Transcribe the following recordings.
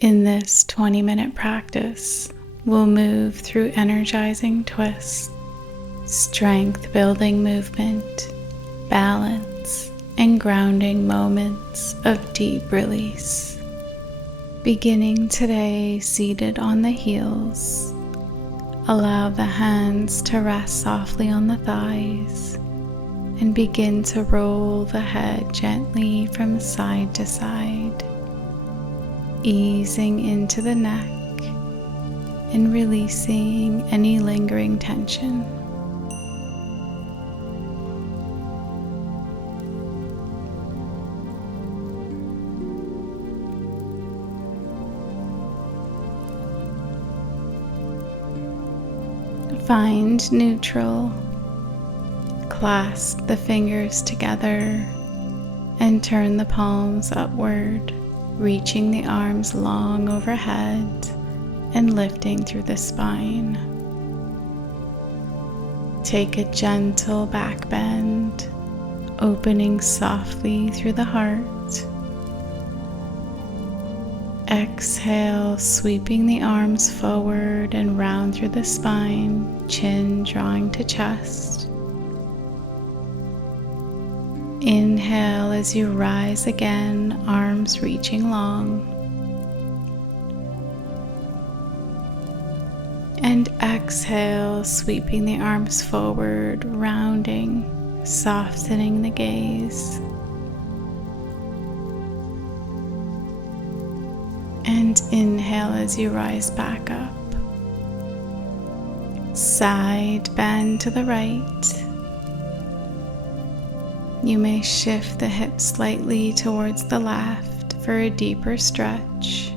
In this 20-minute practice, we'll move through energizing twists, strength-building movement, balance, and grounding moments of deep release. Beginning today seated on the heels, allow the hands to rest softly on the thighs and begin to roll the head gently from side to side, easing into the neck and releasing any lingering tension. Find neutral. Clasp the fingers together and turn the palms upward, reaching the arms long overhead and lifting through the spine. Take a gentle back bend, opening softly through the heart. Exhale, sweeping the arms forward and round through the spine, chin drawing to chest. Inhale as you rise again, arms reaching long. And exhale, sweeping the arms forward, rounding, softening the gaze. And inhale as you rise back up. Side bend to the right. You may shift the hips slightly towards the left for a deeper stretch.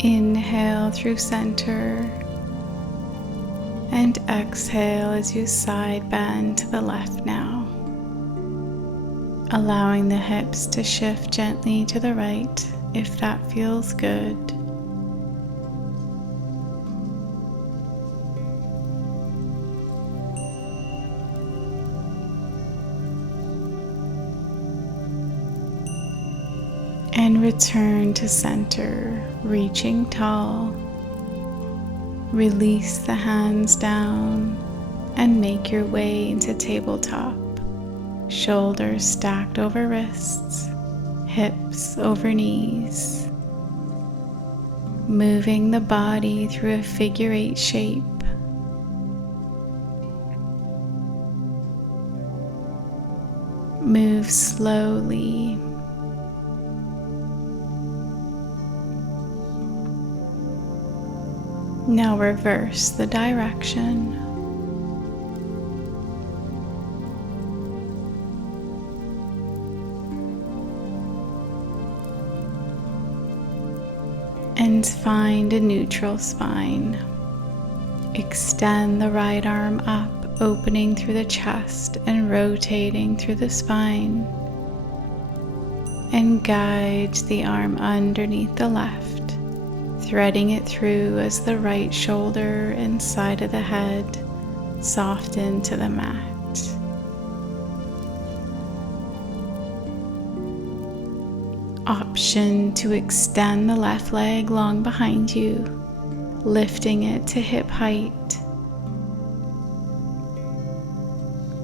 Inhale through center and exhale as you side bend to the left now, allowing the hips to shift gently to the right if that feels good. And return to center, reaching tall. Release the hands down and make your way into tabletop. Shoulders stacked over wrists, hips over knees. Moving the body through a figure 8 shape. Move slowly. Now reverse the direction. And find a neutral spine. Extend the right arm up, opening through the chest and rotating through the spine. And guide the arm underneath the left, threading it through as the right shoulder and side of the head soften to the mat. Option to extend the left leg long behind you, lifting it to hip height.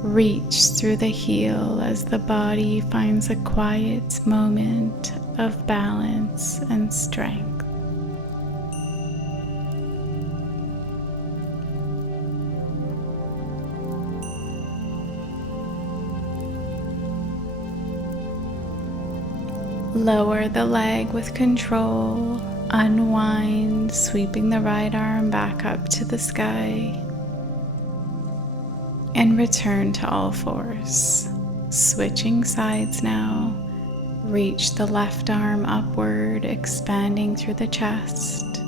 Reach through the heel as the body finds a quiet moment of balance and strength. Lower the leg with control, unwind, sweeping the right arm back up to the sky, and return to all fours. Switching sides now, reach the left arm upward, expanding through the chest,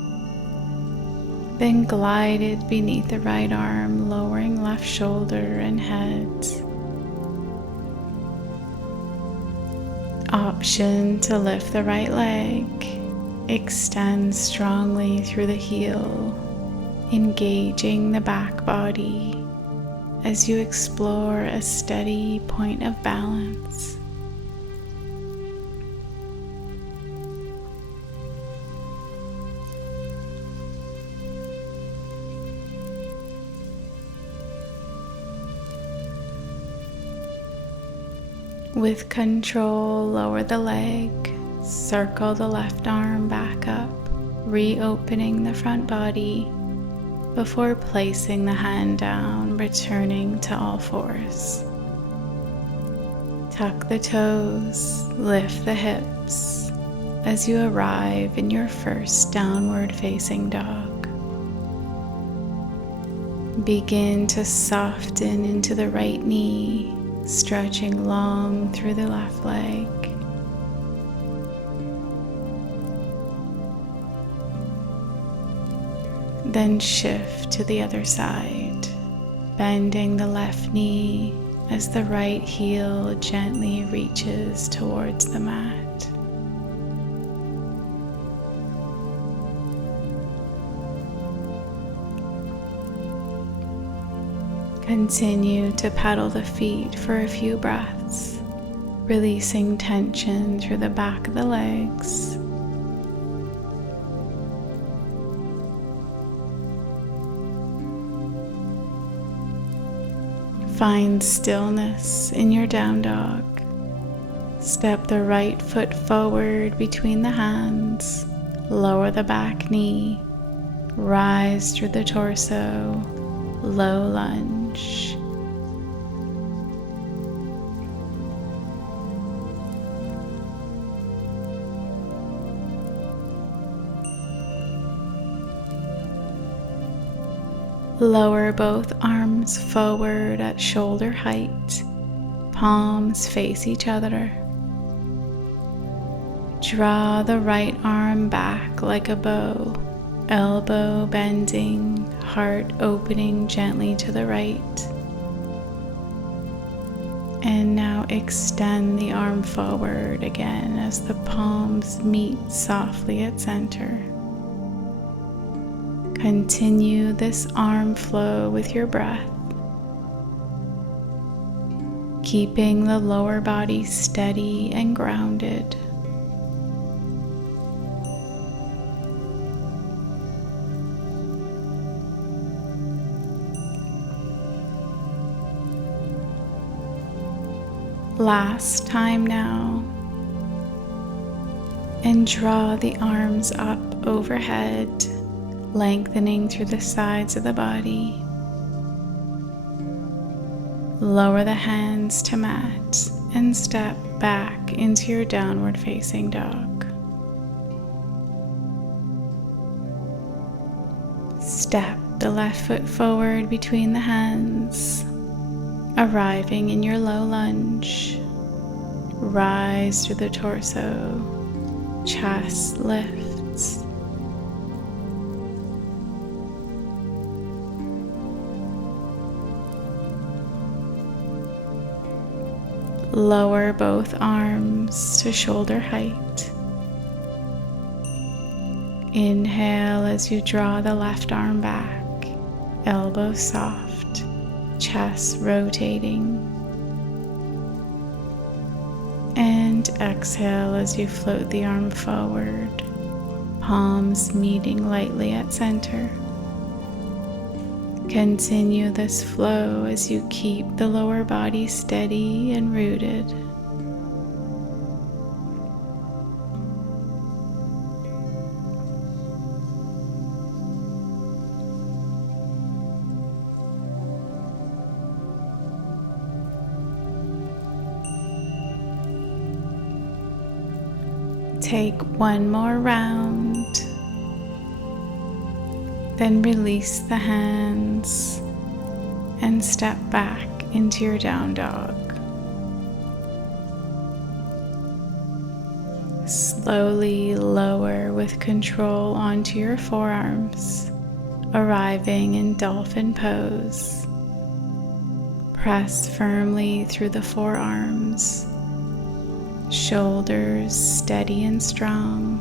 then glide it beneath the right arm, lowering left shoulder and head. Option to lift the right leg, Extend strongly through the heel, engaging the back body as you explore a steady point of balance. With control, lower the leg, circle the left arm back up, reopening the front body before placing the hand down, returning to all fours. Tuck the toes, lift the hips as you arrive in your first downward facing dog. Begin to soften into the right knee, stretching long through the left leg. Then shift to the other side, bending the left knee as the right heel gently reaches towards the mat. Continue to pedal the feet for a few breaths, releasing tension through the back of the legs. Find stillness in your down dog. Step the right foot forward between the hands, lower the back knee, rise through the torso, low lunge. Lower both arms forward at shoulder height, palms face each other. Draw the right arm back like a bow, elbow bending, heart opening gently to the right. And now extend the arm forward again as the palms meet softly at center. Continue this arm flow with your breath, keeping the lower body steady and grounded. Last time now, and draw the arms up overhead, lengthening through the sides of the body. Lower the hands to mat and step back into your downward facing dog. Step the left foot forward between the hands, arriving in your low lunge. Rise through the torso, chest lifts. Lower both arms to shoulder height. Inhale as you draw the left arm back, elbow soft, chest rotating. And exhale as you float the arm forward, palms meeting lightly at center. Continue this flow as you keep the lower body steady and rooted. Take one more round. Then release the hands and step back into your down dog. Slowly lower with control onto your forearms, arriving in dolphin pose. Press firmly through the forearms, shoulders steady and strong.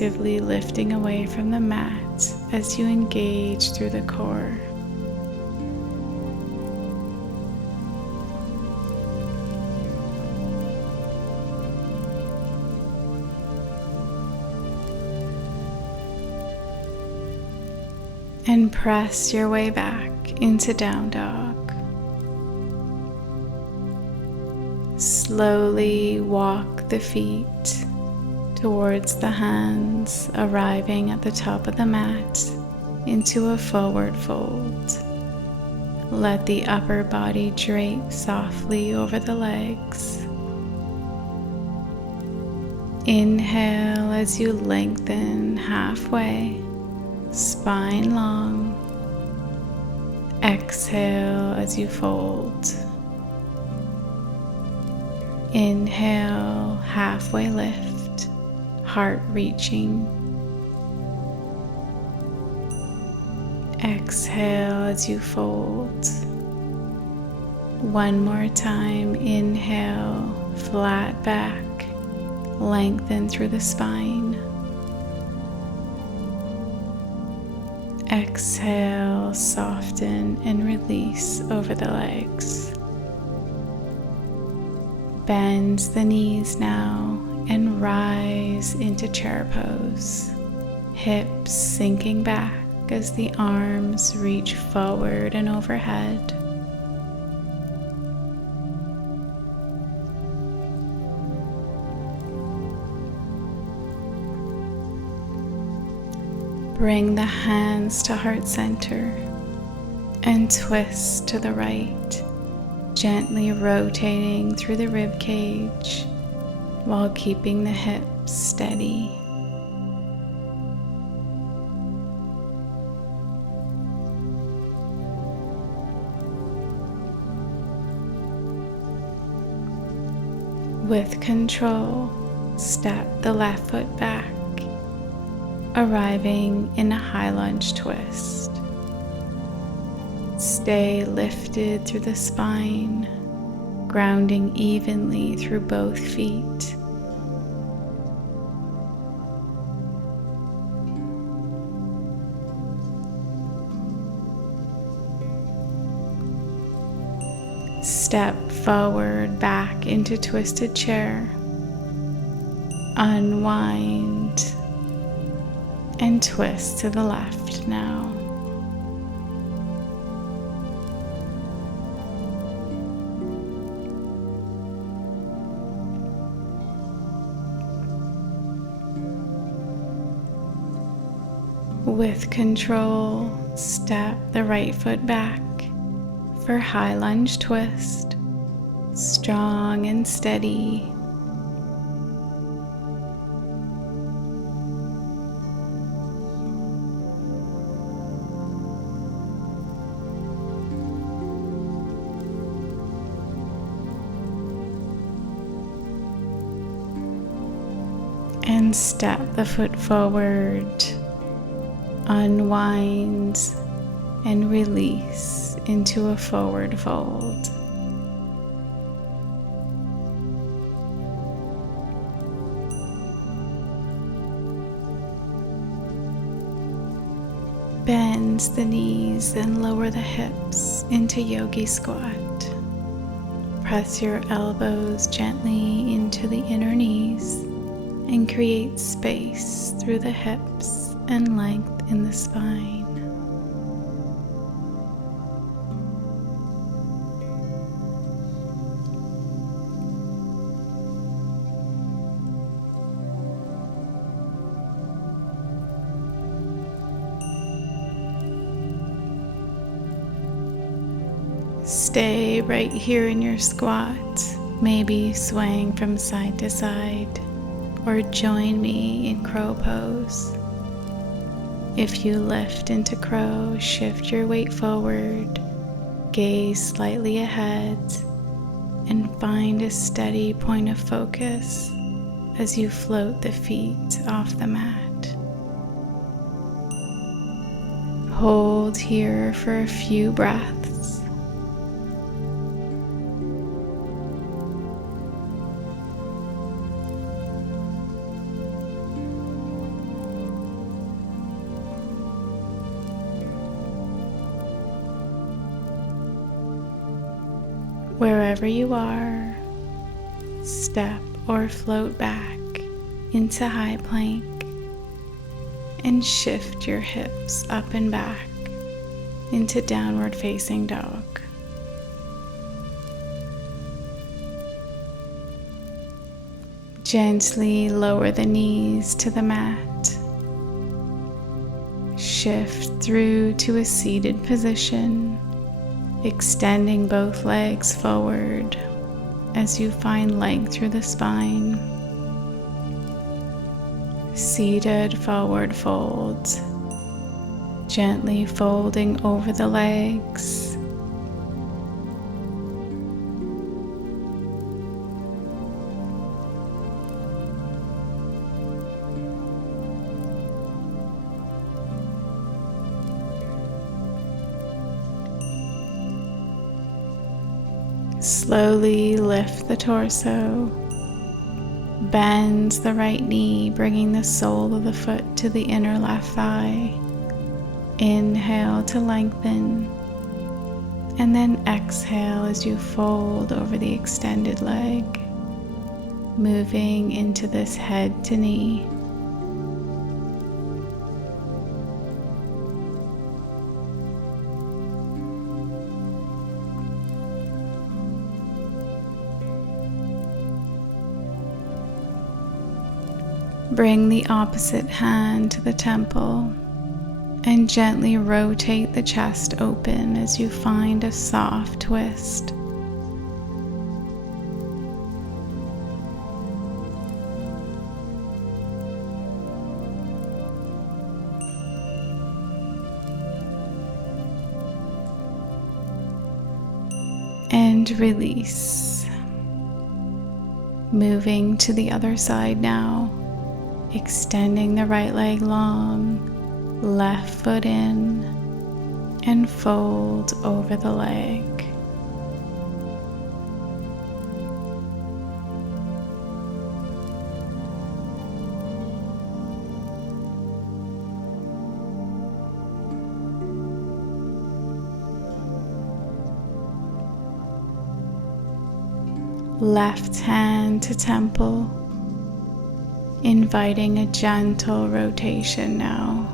actively lifting away from the mat as you engage through the core. And press your way back into down dog. Slowly walk the feet towards the hands, arriving at the top of the mat into a forward fold. Let the upper body drape softly over the legs. Inhale as you lengthen halfway, spine long. Exhale as you fold. Inhale, halfway lift, heart reaching. Exhale as you fold. One more time, inhale, flat back, lengthen through the spine. Exhale, soften and release over the legs. Bend the knees now and rise into chair pose. Hips sinking back as the arms reach forward and overhead. Bring the hands to heart center and twist to the right, gently rotating through the rib cage while keeping the hips steady. With control, step the left foot back, arriving in a high lunge twist. Stay lifted through the spine, grounding evenly through both feet. Step forward back into twisted chair. Unwind and twist to the left now. With control, step the right foot back for high lunge twist, strong and steady. And step the foot forward, unwind and release into a forward fold. Bend the knees and lower the hips into yogi squat. Press your elbows gently into the inner knees and create space through the hips and length in the spine. Stay right here in your squat, maybe swaying from side to side, or join me in crow pose. If you lift into crow, shift your weight forward, gaze slightly ahead, and find a steady point of focus as you float the feet off the mat. Hold here for a few breaths. Wherever you are, step or float back into high plank and shift your hips up and back into downward facing dog. Gently lower the knees to the mat. Shift through to a seated position, extending both legs forward as you find length through the spine. Seated forward fold, gently folding over the legs. Slowly lift the torso, bend the right knee, bringing the sole of the foot to the inner left thigh. Inhale to lengthen, and then exhale as you fold over the extended leg, moving into this head to knee. Bring the opposite hand to the temple and gently rotate the chest open as you find a soft twist. And release. Moving to the other side now. Extending the right leg long, left foot in, and fold over the leg. Left hand to temple, inviting a gentle rotation now.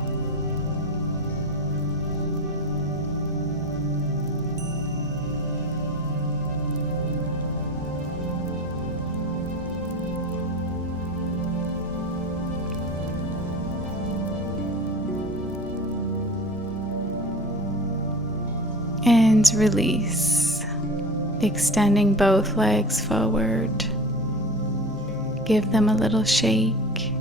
And release, extending both legs forward. Give them a little shake.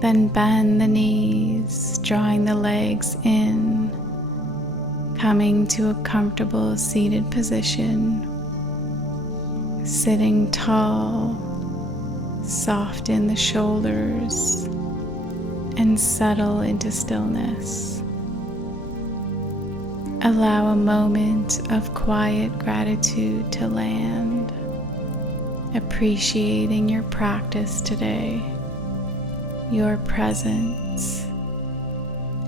Then bend the knees, drawing the legs in, coming to a comfortable seated position. Sitting tall, soften the shoulders, and settle into stillness. Allow a moment of quiet gratitude to land, appreciating your practice today, your presence,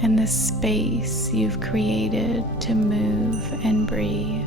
and the space you've created to move and breathe.